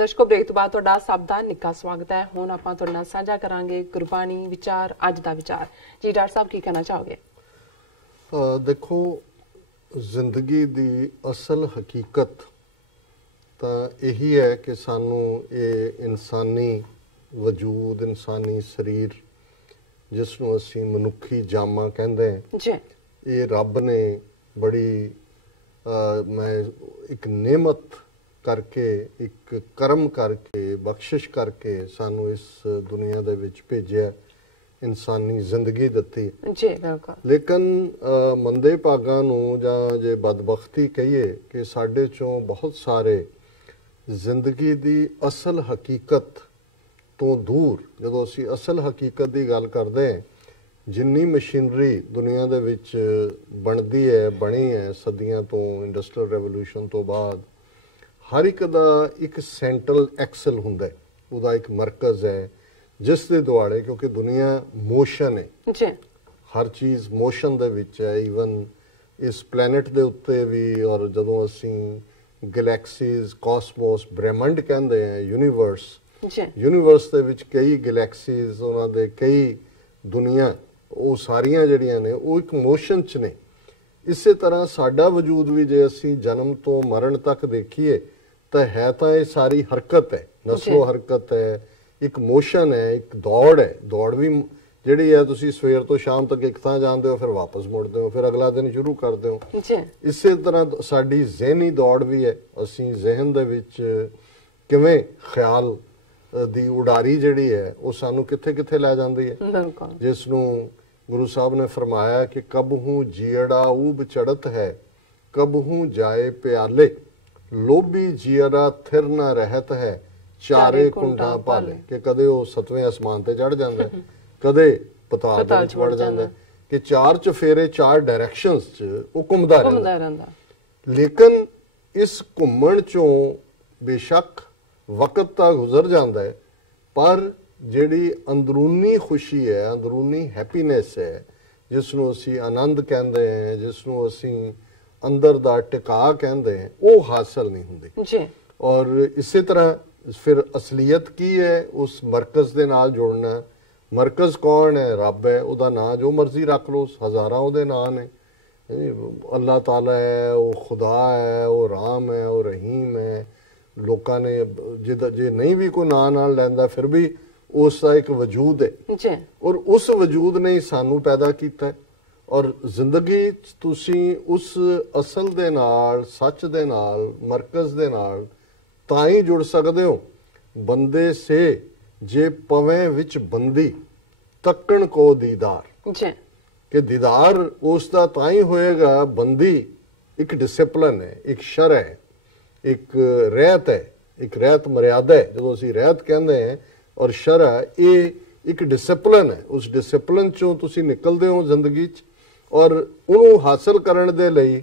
दर्शकों ब्रेक तो बाद तुहाडा सब दा निक्का स्वागत है। हुण आपां तुहाडे नाल साझा करांगे गुरबाणी विचार, अज दा विचार। जी डॉक्टर साहब की कहना चाहोगे? देखो, जिंदगी दी असल हकीकत तो यही है कि सानू ये इंसानी वजूद, इंसानी शरीर जिसनों असी मनुखी जामा कहते हैं, ये रब ने बड़ी मैं एक नेमत करके, एक करम करके, बख्शिश करके सानू इस दुनिया दे विच भेजिया, इंसानी जिंदगी दिती। लेकिन मंदे भागां नूं जां जे बदबख्ती कहिए कि साडे चों बहुत सारे जिंदगी दी असल हकीकत तो दूर, जदों असीं असल हकीकत की गल करते हैं, जिन्नी मशीनरी दुनिया दे विच बनती है, बनी है सदियां तो, इंडस्ट्रियल रेवोल्यूशन तो बाद, हर एक दा एक सेंट्रल एक्सल हुंदा है, उहदा एक मरकज़ है जिस दे दुआले, क्योंकि दुनिया मोशन है, हर चीज़ मोशन दे विच है। ईवन इस प्लैनेट दे उत्ते भी, और जदों असीं गैलैक्सीज, कॉसमोस, ब्रह्मंड कहते हैं, यूनीवर्स दे विच कई गैलैक्सीज, उन्हां दे कई दुनिया, वो सारियां जिहड़ियां ने वो एक मोशन च ने। इसे तरह साडा वजूद भी जे असीं जन्म तो मरण तक देखीए तो है, तो ये सारी हरकत है, नस्लो हरकत है, एक मोशन है, एक दौड़ है। दौड़ भी जिहड़ी है, तुसीं सवेर तो शाम तक एक थां जांदे हो, फिर वापस मुड़दे हो, फिर अगला दिन शुरू करते हो। इसे तरह साडी ज़हनी दौड़ भी है, असीं ज़हन दे विच किवें ख्याल दी उडारी जिहड़ी है वो सानू किथे किथे लै जांदी है, जिसनूं गुरु साहब ने फरमाया कि कबहू जियड़ा ऊब चढ़त है, कबहू जाए प्याले, लोभी जियरा थिर ना रहत है, चारे कुंडा भाले। कि कदे वो 7वें आसमान ते चढ़ जांदा है, कदे पताल च वड़ जांदा है, कि चार चफेरे, चार डायरैक्शनस च वो घुमदा रहिंदा। लेकिन इस घुमण चों बेशक वक्त तो गुजर जाता है, पर जिहड़ी अंदरूनी खुशी है, अंदरूनी हैप्पीनेस है, जिसनों असी आनंद कहते हैं, जिसनों असी अंदर दा टिका कहते हैं, वो हासिल नहीं होंदी। और इसी तरह फिर असलीयत की है, उस मरकज़ दे नाल जुड़ना। मरकज़ कौन है? रब है, उहदा नाम जो मर्जी रख लो, हज़ारां उहदे नाम ने। अल्लाह ताला है, वो खुदा है, वो राम है, वो रहीम है। लोगों ने जे नहीं भी कोई नाम नाल लैंदा, फिर भी उसका एक वजूद है, और उस वजूद ने ही सानू पैदा किया है। और जिंदगी तुसी उस असल दे नाल, सच दे नाल, मरकज़ दे नाल ताई जुड़ सकते हो। बंदे से जे पवें विच बंदी, तकन को दीदार, कि दीदार उसका ताई होएगा। बंदी एक डिसिपलिन है, एक शर है, एक रहत है, एक रहत मर्यादा है, जो असीं रहत कहते हैं, और शरअ ये एक डिसिपलिन है। उस डिसिपलिन चों तुसीं निकलदे हो जिंदगी च, और उन्होंने हासिल करने दे लई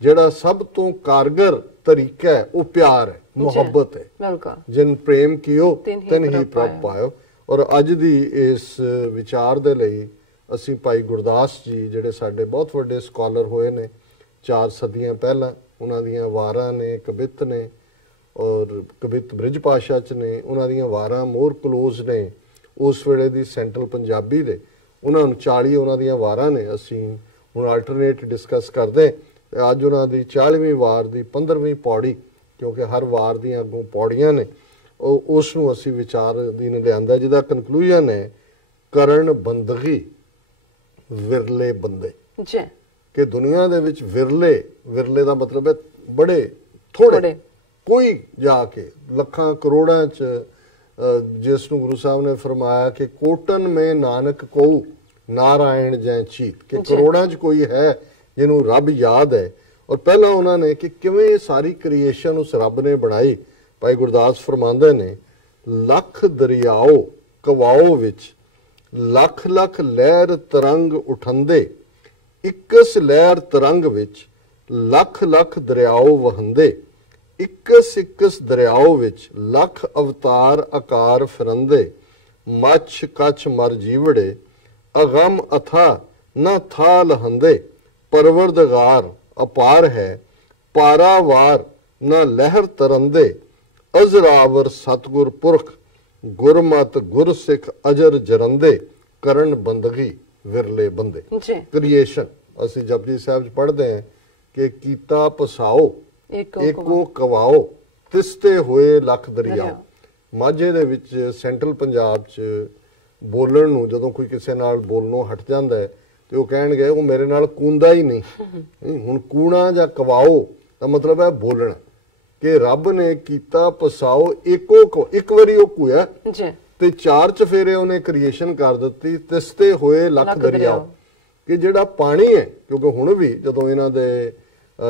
जिहड़ा सब तो कारगर तरीका है वो प्यार है, मुहब्बत है। जिन प्रेम कियो तिन ही प्रभ पायो। और अज दी इस विचार दे लई असीं भाई गुरदास जी, जिहड़े साडे बहुत वड्डे स्कॉलर होए ने 4 सदियां पहला, उन्हां दीयां वारां ने, कवित ने, और कवित ब्रिज भाषा च ने, उन्हां दीयां वारां मोर क्लोज ने उस वेले दी सेंट्रल पंजाबी दे। उन्हां नूं 40 उन्हां दीयां वारां ने, असीं हुण अल्टरनेट डिस्कस करदे। अज उन्हां दी 40वीं वार दी 15वीं पौड़ी, क्योंकि हर वार दीयां अगों पौड़ियां ने, उस नूं असीं विचार अधीन लिआंदा, जिहदा कनक्लूजन है करन बंदगी विरले बंदे। कि दुनिया दे विच विरले, विरले दा मतलब है बड़े थोड़े, कोई जाके लखां करोड़ां च, जिसनूं गुरु साहब ने फरमाया कि कोटन में नानक कोऊ नारायण जै चीत, कि करोड़ां च कोई है जिन्हों रब याद है। और पहला उन्होंने कि किवें सारी क्रिएशन उस रब ने बनाई। भाई गुरदास फरमांदे ने, लख दरियाओ कवाओ विच लख लख लहर तरंग उठंदे, इकस लहर तरंग विच लख लख दरियाओ वहंदे, इकस इकस दरियाओ विच लख अवतार आकार फिरंदे, मछ कछ मर जीवड़े अगम अथा न था लहंदे, परवरदगार अपार है पारावार न लहर तरंदे, ਅਜ਼ਰਾਵਰ ਸਤਗੁਰ ਪੁਰਖ ਗੁਰਮਤ ਗੁਰ ਸਿੱਖ ਅਜਰ ਜਰੰਦੇ ਕਰਨ ਬੰਦਗੀ ਵਿਰਲੇ ਬੰਦੇ। ਕ੍ਰੀਏਸ਼ਨ ਅਸੀਂ ਜਪਜੀ ਸਾਹਿਬ ਚ ਪੜ੍ਹਦੇ ਹਾਂ ਕਿ ਕੀਤਾ ਪਸਾਓ ਏਕੋ ਕਵਾਓ ਤਿਸਤੇ ਹੋਏ ਲੱਖ ਦਰਿਆ। ਮਾਝੇ ਦੇ ਵਿੱਚ ਸੈਂਟਰਲ ਪੰਜਾਬ ਚ ਬੋਲਣ ਨੂੰ ਜਦੋਂ ਕੋਈ ਕਿਸੇ ਨਾਲ ਬੋਲਣੋਂ ਹਟ ਜਾਂਦਾ ਹੈ ਤੇ ਉਹ ਕਹਿਣਗੇ ਉਹ ਮੇਰੇ ਨਾਲ ਕੂੰਦਾ ਹੀ ਨਹੀਂ। ਹੁਣ ਕੂਣਾ ਜਾਂ ਕਵਾਓ ਦਾ ਮਤਲਬ ਹੈ ਬੋਲਣਾ, ਕਿ ਰੱਬ ਨੇ ਕੀਤਾ ਪਸਾਓ ਏਕੋ ਇੱਕ ਵਾਰੀ ਉਹ ਕੂਇਆ ਤੇ ਚਾਰ ਚਫੇਰੇ ਉਹਨੇ ਕ੍ਰੀਏਸ਼ਨ ਕਰ ਦਿੱਤੀ ਤਿਸਤੇ ਹੋਏ ਲੱਖ ਦਰਿਆ। ਕਿ ਜਿਹੜਾ ਪਾਣੀ ਹੈ, ਕਿਉਂਕਿ ਹੁਣ ਵੀ ਜਦੋਂ ਇਹਨਾਂ ਦੇ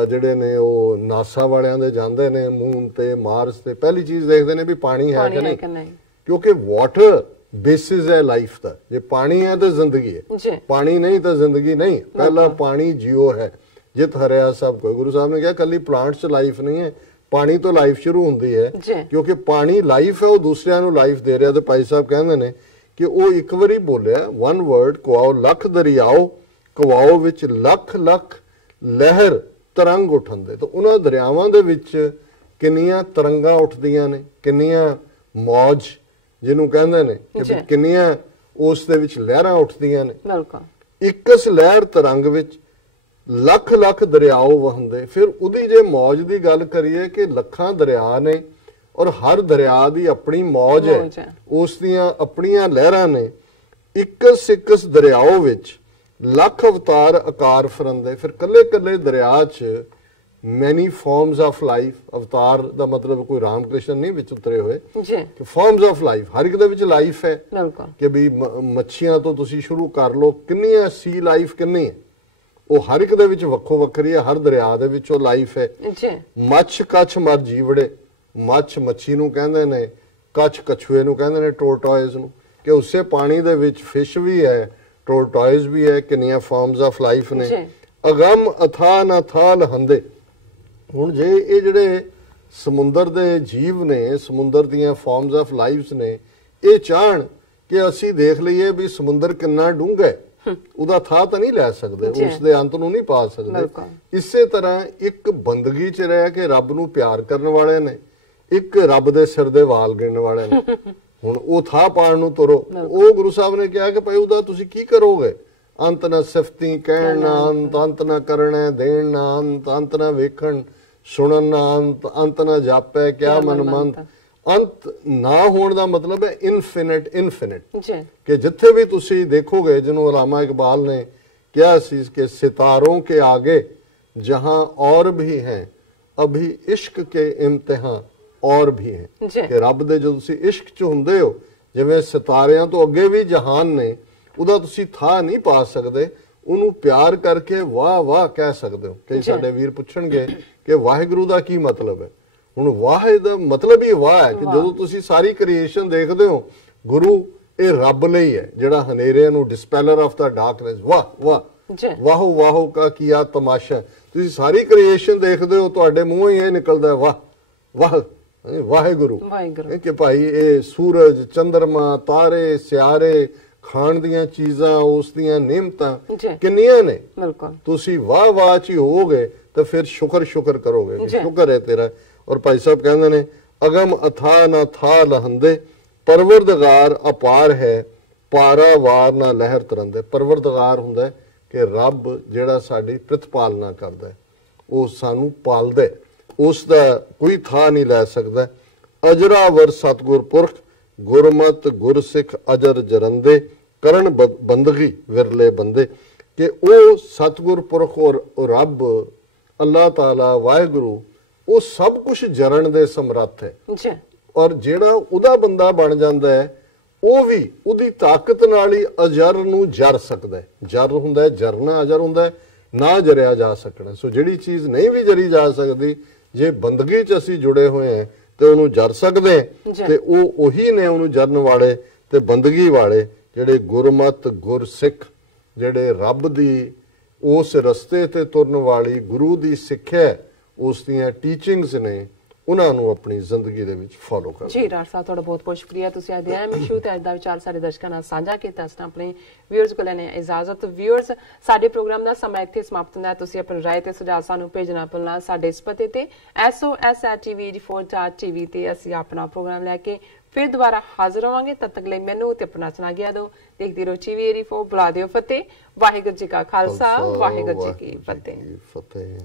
ਜਿਹੜੇ ਨੇ ਉਹ ਨਾਸਾ ਵਾਲਿਆਂ ਦੇ ਜਾਂਦੇ ਨੇ ਮੂਨ ਤੇ ਮਾਰਸ ਤੇ ਪਹਿਲੀ ਚੀਜ਼ ਦੇਖਦੇ ਨੇ ਵੀ ਪਾਣੀ ਹੈ ਕਿ ਨਹੀਂ, ਕਿਉਂਕਿ ਵਾਟਰ ਬੇਸਿਸ ਹੈ ਲਾਈਫ ਦਾ। ਜੇ ਪਾਣੀ ਹੈ ਤਾਂ ਜ਼ਿੰਦਗੀ ਹੈ, ਪਾਣੀ ਨਹੀਂ ਤਾਂ ਜ਼ਿੰਦਗੀ ਨਹੀਂ। ਪਹਿਲਾ ਪਾਣੀ ਜੀਓ ਹੈ ਜਿਤ ਹਰਿਆ ਸਭ ਕੋਈ। ਗੁਰੂ ਸਾਹਿਬ ਨੇ ਕਿਹਾ ਕੱਲੀ ਪਲਾਂਟ 'ਚ ਲਾਈਫ ਨਹੀਂ ਹੈ, ਪਾਣੀ ਤੋਂ ਲਾਈਫ ਸ਼ੁਰੂ ਹੁੰਦੀ ਹੈ, ਕਿਉਂਕਿ ਪਾਣੀ ਲਾਈਫ ਹੈ, ਉਹ ਦੂਸਰਿਆਂ ਨੂੰ ਲਾਈਫ ਦੇ ਰਿਹਾ। ਤੇ ਭਾਈ ਸਾਹਿਬ ਕਹਿੰਦੇ ਨੇ ਕਿ ਉਹ ਇੱਕ ਵਾਰੀ ਬੋਲਿਆ ਵਨ ਵਰਡ, ਕੁਆਓ ਲੱਖ ਦਰਿਆਓ ਕੁਆਓ ਵਿੱਚ ਲੱਖ ਲੱਖ ਲਹਿਰ ਤਰੰਗ ਉਠੰਦੇ। ਤਾਂ ਉਹਨਾਂ ਦਰਿਆਵਾਂ ਦੇ ਵਿੱਚ ਕਿੰਨੀਆਂ ਤਰੰਗਾਂ ਉੱਠਦੀਆਂ ਨੇ, ਕਿੰਨੀਆਂ ਮੌਜ ਜਿਹਨੂੰ ਕਹਿੰਦੇ ਨੇ, ਕਿ ਕਿੰਨੀਆਂ ਉਸ ਦੇ ਵਿੱਚ ਲਹਿਰਾਂ ਉੱਠਦੀਆਂ ਨੇ। ਇੱਕਸ ਲਹਿਰ ਤਰੰਗ ਵਿੱਚ ਲੱਖ ਲੱਖ ਦਰਿਆਓ ਵਹੰਦੇ। ਫਿਰ ਉਹਦੀ ਜੇ ਮੌਜ ਦੀ ਗੱਲ ਕਰੀਏ ਕਿ ਲੱਖਾਂ ਦਰਿਆ ਨੇ ਔਰ ਹਰ ਦਰਿਆ ਦੀ ਆਪਣੀ ਮੌਜ ਹੈ, ਉਸ ਦੀਆਂ ਆਪਣੀਆਂ ਲਹਿਰਾਂ ਨੇ। ਇੱਕਸ ਇੱਕਸ ਦਰਿਆਓ ਵਿੱਚ ਲੱਖ ਅਵਤਾਰ ਆਕਾਰ ਫਰੰਦੇ। ਫਿਰ ਕੱਲੇ ਕੱਲੇ ਦਰਿਆ 'ਚ ਮੈਨੀ ਫਾਰਮਸ ਆਫ ਲਾਈਫ। ਅਵਤਾਰ ਦਾ ਮਤਲਬ ਕੋਈ ਰਾਮ ਕ੍ਰਿਸ਼ਨ ਨਹੀਂ ਵਿੱਚ ਉਤਰੇ ਹੋਏ, ਕਿ ਫਾਰਮਸ ਆਫ ਲਾਈਫ ਹਰ ਇੱਕ ਦੇ ਵਿੱਚ ਲਾਈਫ ਹੈ। ਕਿ ਵੀ ਮੱਛੀਆਂ ਤੋਂ ਤੁਸੀਂ ਸ਼ੁਰੂ ਕਰ ਲਓ, ਕਿੰਨੀਆਂ ਸੀ ਲਾਈਫ ਕਿੰਨੀ ਹੈ, ਉਹ ਹਰ ਇੱਕ ਦੇ ਵਿੱਚ ਵੱਖੋ ਵੱਖਰੀ ਹੈ। ਹਰ ਦਰਿਆ ਦੇ ਵਿੱਚ ਉਹ ਲਾਈਫ ਹੈ। ਮੱਛ ਕੱਛ ਮਰ ਜੀਵੜੇ, ਮੱਛ ਮੱਛੀ ਨੂੰ ਕਹਿੰਦੇ ਨੇ, ਕੱਛ ਕਛੂਏ ਨੂੰ ਕਹਿੰਦੇ ਨੇ, ਟੋਰਟੋਇਜ਼ ਨੂੰ, ਕਿ ਉਸੇ ਪਾਣੀ ਦੇ ਵਿੱਚ ਫਿਸ਼ ਵੀ ਹੈ, ਟੋਰਟੋਇਜ਼ ਵੀ ਹੈ। ਕਿੰਨੀਆਂ ਫਾਰਮਸ ਆਫ ਲਾਈਫ ਨੇ। ਅਗਮ ਅਥਾ ਨਾ ਥਾ ਲਹੰਦੇ। ਹੁਣ ਜੇ ਇਹ ਜਿਹੜੇ ਸਮੁੰਦਰ ਦੇ ਜੀਵ ਨੇ, ਸਮੁੰਦਰ ਦੀਆਂ ਫਾਰਮਸ ਆਫ ਲਾਈਫਸ ਨੇ, ਇਹ ਚਾਹਣ ਕਿ ਅਸੀਂ ਦੇਖ ਲਈਏ ਵੀ ਸਮੁੰਦਰ ਕਿੰਨਾ ਡੂੰਘਾ ਹੈ, ਉਹਦਾ ਥਾਂ ਤਾਂ ਨਹੀਂ ਲੈ ਸਕਦੇ, ਉਸ ਦੇ ਅੰਤ ਨੂੰ ਨਹੀਂ ਪਾ ਸਕਦੇ। ਇਸੇ ਤਰ੍ਹਾਂ ਇੱਕ ਬੰਦਗੀ 'ਚ ਰਹਿ ਕੇ ਰੱਬ ਨੂੰ ਪਿਆਰ ਕਰਨ ਵਾਲੇ ਨੇ, ਇੱਕ ਰੱਬ ਦੇ ਸਿਰ ਦੇ ਵਾਲ ਗਿਣਨ ਵਾਲੇ ਨੇ। ਹੁਣ ਉਹ ਥਾਂ ਪਾਣ ਨੂੰ ਤੁਰੋ। ਉਹ ਗੁਰੂ ਸਾਹਿਬ ਨੇ ਕਿਹਾ ਕਿ ਭਾਈ ਉਹਦਾ ਤੁਸੀਂ ਕੀ ਕਰੋਗੇ? ਅੰਤ ਨਾ ਸਿਫਤੀ ਕਹਿਣ ਨਾ ਅੰਤ, ਅੰਤ ਨਾ ਕਰਨਾ ਦੇਣ ਨਾ ਅੰਤ, ਅੰਤ ਨਾ ਵੇਖਣ ਸੁਣਨ ਨਾ ਅੰਤ, ਅੰਤ ਨਾ ਜਾਪੈ ਕਿਆ ਮਨ ਮੰਤ। ਅੰਤ ਨਾ ਹੋਣ ਦਾ ਮਤਲਬ ਹੈ ਇਨਫਿਨਿਟ। ਇਨਫਿਨਿਟ ਕਿ ਜਿੱਥੇ ਵੀ ਤੁਸੀਂ ਦੇਖੋਗੇ, ਜਿਹਨੂੰ ਅਲਾਮਾ ਇਕਬਾਲ ਨੇ ਕਿਹਾ ਸੀ ਕਿ ਸਿਤਾरों के आगे जहां और भी हैं अभी इश्क के इम्तिहान और भी हैं। ਕਿ ਰੱਬ ਦੇ ਜਦੋਂ ਤੁਸੀਂ ਇਸ਼ਕ 'ਚ ਹੁੰਦੇ ਹੋ, ਜਿਵੇਂ ਸਿਤਾਰਿਆਂ ਤੋਂ ਅੱਗੇ ਵੀ ਜਹਾਨ ਨੇ, ਉਹਦਾ ਤੁਸੀਂ ਥਾਂ ਨਹੀਂ ਪਾ ਸਕਦੇ, ਉਹਨੂੰ ਪਿਆਰ ਕਰਕੇ ਵਾਹ ਵਾਹ ਕਹਿ ਸਕਦੇ ਹੋ। ਕਈ ਸਾਡੇ ਵੀਰ ਪੁੱਛਣਗੇ ਕਿ ਵਾਹਿਗੁਰੂ ਦਾ ਕੀ ਮਤਲਬ ਹੈ? ਹੁਣ ਵਾਹ ਦਾ ਮਤਲਬ ਹੀ ਵਾਹ ਹੈ ਕਿ ਜਦੋਂ ਤੁਸੀਂ ਸਾਰੀ ਕ੍ਰੀਏਸ਼ਨ ਦੇਖਦੇ ਹੋ, ਗੁਰੂ ਇਹ ਰੱਬ ਲਈ ਹੈ ਜਿਹੜਾ ਹਨੇਰਿਆਂ ਨੂੰ, ਡਿਸਪੈਲਰ ਆਫ ਦਾ ਡਾਰਕਨੈਸ। ਵਾਹ ਵਾਹ ਵਾਹੋ ਵਾਹੋ ਕਾ ਕੀਆ ਤਮਾਸ਼ਾ। ਤੁਸੀਂ ਸਾਰੀ ਕ੍ਰੀਏਸ਼ਨ ਦੇਖਦੇ ਹੋ, ਤੁਹਾਡੇ ਮੂੰਹੋਂ ਹੀ ਇਹ ਨਿਕਲਦਾ ਵਾਹ ਵਾਹ ਵਾਹਿਗੁਰੂ। ਕਿ ਭਾਈ ਇਹ ਸੂਰਜ, ਚੰਦਰਮਾ, ਤਾਰੇ, ਸਿਆਰੇ, ਖਾਣ ਦੀਆਂ ਚੀਜ਼ਾਂ, ਉਸ ਦੀਆਂ ਨਿਮਤਾਂ ਕਿੰਨੀਆਂ ਨੇ। ਤੁਸੀਂ ਵਾਹ ਵਾਹ ਚ ਹੀ ਹੋਵੋਗੇ ਤਾਂ ਫਿਰ ਸ਼ੁਕਰ ਸ਼ੁਕਰ ਕਰੋਗੇ, ਸ਼ੁਕਰ ਹੈ ਤੇਰਾ। ਔਰ ਭਾਈ ਸਾਹਿਬ ਕਹਿੰਦੇ ਨੇ ਅਗਮ ਅਥਾ ਨਾ ਥਾ ਲਹੰਦੇ, ਪਰਵਰਦਗਾਰ ਅਪਾਰ ਹੈ ਪਾਰਾਵਾਰ ਨਾ ਲਹਿਰ ਤਰੰਦੇ। ਪਰਵਰਦਗਾਰ ਹੁੰਦਾ ਕਿ ਰੱਬ ਜਿਹੜਾ ਸਾਡੀ ਪ੍ਰਤਿਪਾਲਨਾ ਕਰਦਾ ਹੈ, ਉਹ ਸਾਨੂੰ ਪਾਲਦਾ, ਉਸ ਦਾ ਕੋਈ ਥਾਂ ਨਹੀਂ ਲੈ ਸਕਦਾ। ਅਜਰਾਵਰ ਸਤਗੁਰ ਪੁਰਖ ਗੁਰਮਤ ਗੁਰ ਸਿੱਖ ਅਜਰ ਜਰੰਦੇ ਕਰਨ ਬੰਦਗੀ ਵਿਰਲੇ ਬੰਦੇ। ਕਿ ਉਹ ਸਤਗੁਰ ਪੁਰਖ ਔਰ ਰੱਬ ਅੱਲਾਹ ਤਾਲਾ ਵਾਹਿਗੁਰੂ, ਉਹ ਸਭ ਕੁਝ ਜਰਨ ਦੇ ਸਮਰੱਥ ਹੈ। ਔਰ ਜਿਹੜਾ ਉਹਦਾ ਬੰਦਾ ਬਣ ਜਾਂਦਾ ਹੈ, ਉਹ ਵੀ ਉਹਦੀ ਤਾਕਤ ਨਾਲ ਹੀ ਅਜਰ ਨੂੰ ਜਰ ਸਕਦਾ ਹੈ। ਜਰ ਹੁੰਦਾ ਜਰਨਾ, ਅਜਰ ਹੁੰਦਾ ਨਾ ਜਰਿਆ ਜਾ ਸਕਣਾ। ਸੋ ਜਿਹੜੀ ਚੀਜ਼ ਨਹੀਂ ਵੀ ਜਰੀ ਜਾ ਸਕਦੀ, ਜੇ ਬੰਦਗੀ 'ਚ ਅਸੀਂ ਜੁੜੇ ਹੋਏ ਹਾਂ ਤੇ ਉਹਨੂੰ ਜਰ ਸਕਦੇ। ਤੇ ਉਹ ਉਹੀ ਨੇ ਉਹਨੂੰ ਜਰਨ ਵਾਲੇ ਤੇ ਬੰਦਗੀ ਵਾਲੇ, ਜਿਹੜੇ ਗੁਰਮਤ ਗੁਰ ਸਿੱਖ, ਜਿਹੜੇ ਰੱਬ ਦੀ ਉਸ ਰਸਤੇ ਤੇ ਤੁਰਨ ਵਾਲੀ ਗੁਰੂ ਦੀ ਸਿੱਖਿਆ, ਉਸ ਦੀਆਂ ਟੀਚਿੰਗਸ ਨੇ, ਉਹਨਾਂ ਨੂੰ ਆਪਣੀ ਜ਼ਿੰਦਗੀ ਦੇ ਵਿੱਚ ਫੋਲੋ ਕਰਨਾ। ਜੀ ਡਾਕਟਰ ਸਾਹਿਬ ਤੁਹਾਡਾ ਬਹੁਤ ਬਹੁਤ ਸ਼ੁਕਰੀਆ, ਤੁਸੀਂ ਅੱਜ ਦੇ ਅਹਿਮ ਇਸ਼ੂ ਤੇ ਅੱਜ ਦਾ ਵਿਚਾਰ ਸਾਡੇ ਦਰਸ਼ਕਾਂ ਨਾਲ ਸਾਂਝਾ ਕੀਤਾ। ਅਸੀਂ ਆਪਣੇ ਵਿਊਅਰਸ ਕੋਲ ਲੈਣੇ ਇਜਾਜ਼ਤ। ਵਿਊਅਰਸ, ਸਾਡੇ ਪ੍ਰੋਗਰਾਮ ਦਾ ਸਮਾਂ ਇੱਥੇ ਸਮਾਪਤ ਹੁੰਦਾ ਹੈ। ਤੁਸੀਂ ਆਪਣੀ ਰਾਏ ਤੇ ਸੁਝਾਅ ਸਾਨੂੰ ਭੇਜਣਾ ਭੁੱਲਣਾ ਸਾਡੇ ਇਸ ਪਤੇ ਤੇ SOS@TV4TV ਤੇ ਅਸੀਂ ਆਪਣਾ ਪ੍ਰੋਗਰਾਮ ਲੈ ਕੇ ਫਿਰ ਦੁਬਾਰਾ ਹਾਜ਼ਰ ਹੋਵਾਂਗੇ। ਤਦ ਤੱਕ ਲਈ ਮੈਨੂੰ ਤੇ ਆਪਣਾ ਸੁਣਾ ਗਿਆ ਦਿਓ। ਦੇਖਦੇ ਰਹੋ TV 84। ਬੁਲਾ ਦਿਓ ਫਤਿਹ। ਵਾਹਿਗੁਰੂ ਜੀ ਕਾ ਖਾਲਸਾ, ਵਾਹਿਗੁਰੂ ਜੀ ਕੀ ਫਤਿਹ।